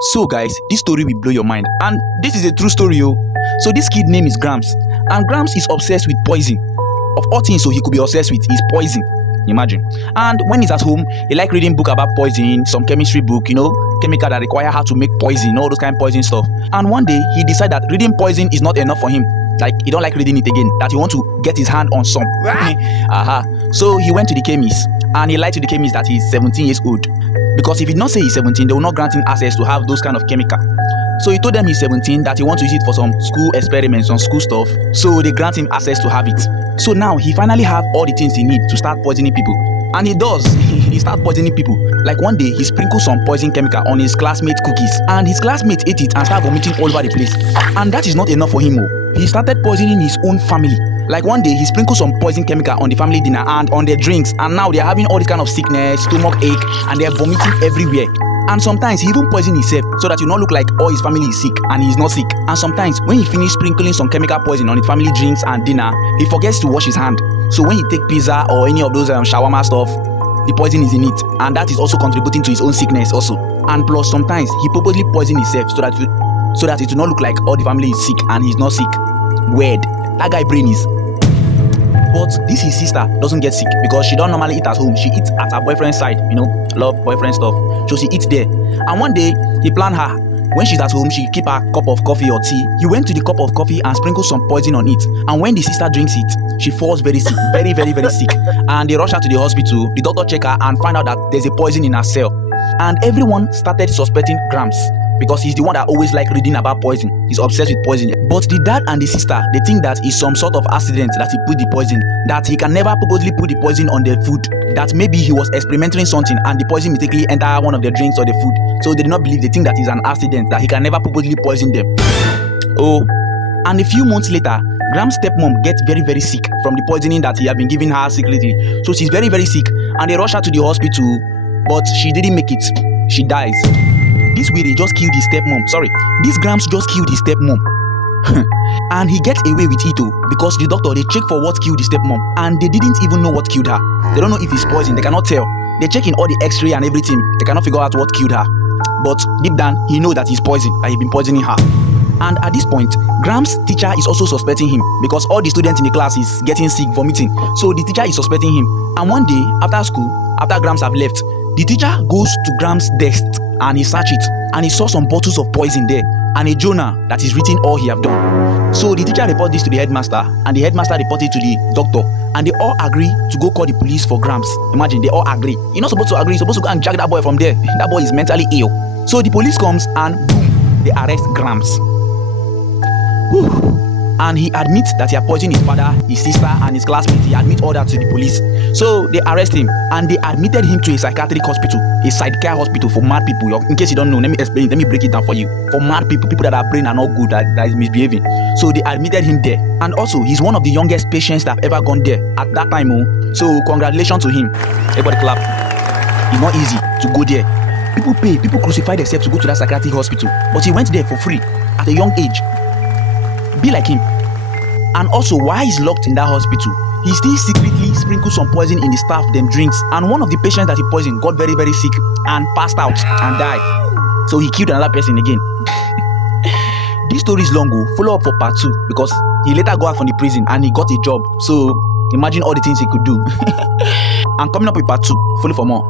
So guys, this story will blow your mind, and this is a true story. So this kid name is Grams, and Grams is obsessed with poison. Of all things so he could be obsessed with is poison. Imagine. And when he's at home, he like reading book about poison, some chemistry book, chemical that require how to make poison, all those kind of poison stuff. And one day he decided that reading poison is not enough for him. Like he don't like reading it again, that he want to get his hand on some. So he went to the chemist, and he lied to the chemist that he's 17 years old. Because if he did not say he's 17, they will not grant him access to have those kind of chemical. So he told them he's 17, that he wants to use it for some school experiments, some school stuff. So they grant him access to have it. So now he finally have all the things he needs to start poisoning people. And he does. He start poisoning people. Like one day, he sprinkled some poison chemical on his classmate's cookies. And his classmate ate it and started vomiting all over the place. And that is not enough for him. He started poisoning his own family. Like one day, he sprinkled some poison chemical on the family dinner and on their drinks. And now they're having all this kind of sickness, stomach ache, and they're vomiting everywhere. And sometimes he even poisoned himself so that you not look like all his family is sick and he's not sick. And sometimes when he finished sprinkling some chemical poison on his family drinks and dinner, he forgets to wash his hand. So when he take pizza or any of those shawarma stuff, the poison is in it, and that is also contributing to his own sickness also. And plus sometimes he purposely poisoned himself so that it will not look like all the family is sick and he's not sick. Weird. That guy brain is. But this his sister doesn't get sick because she don't normally eat at home. She eats at her boyfriend's side, love boyfriend stuff. So she eats there. And one day he planned her. When she's at home, she keep her cup of coffee or tea. He went to the cup of coffee and sprinkled some poison on it. And when the sister drinks it, she falls very sick, very, very, very sick. And they rush her to the hospital. The doctor check her and find out that there's a poison in her cell. And everyone started suspecting Grams, because he's the one that always like reading about poison. He's obsessed with poison. But the dad and the sister, they think that it's some sort of accident that he put the poison, that he can never purposely put the poison on their food, that maybe he was experimenting something and the poison mistakenly enter one of their drinks or the food. So they do not believe, they think that it's an accident, that he can never purposely poison them. And a few months later, Grams' stepmom gets very, very sick from the poisoning that he had been giving her secretly. So she's very, very sick, and they rush her to the hospital, but she didn't make it. She dies. This Willie just killed his stepmom. This Grams just killed his stepmom. And he gets away with it because the doctor, they check for what killed the stepmom, and they didn't even know what killed her. They don't know if it's poison. They cannot tell. They check in all the x-ray and everything. They cannot figure out what killed her. But deep down, he knows that he's poison, that he's been poisoning her. And at this point, Grams' teacher is also suspecting him because all the students in the class is getting sick, vomiting. So the teacher is suspecting him. And one day, after school, after Grams have left, the teacher goes to Grams' desk and he searched it, and he saw some bottles of poison there and a journal that is written all he have done. So the teacher reports this to the headmaster, and the headmaster reports it to the doctor, and they all agree to go call the police for Grams. Imagine, they all agree. You're not supposed to agree. You're supposed to go and drag that boy from there. That boy is mentally ill. So the police comes and boom, they arrest Grams. And he admits that he had poisoned his father, his sister, and his classmates. He admits all that to the police. So they arrest him, and they admitted him to a psychiatric hospital, a side care hospital for mad people. In case you don't know, let me explain it. Let me break it down for you. For mad people, people that are brain are not good, that is misbehaving. So they admitted him there. And also, he's one of the youngest patients that have ever gone there at that time. So congratulations to him. Everybody clap. It's not easy to go there. People crucify themselves to go to that psychiatric hospital, but he went there for free at a young age. Be like him. And also, while he's locked in that hospital, he still secretly sprinkled some poison in the staff them drinks, and one of the patients that he poisoned got very, very sick and passed out and died. So he killed another person again. This story is long. Follow up for part 2, because he later got out from the prison and he got a job. So imagine all the things he could do. I'm coming up with part 2. Follow for more.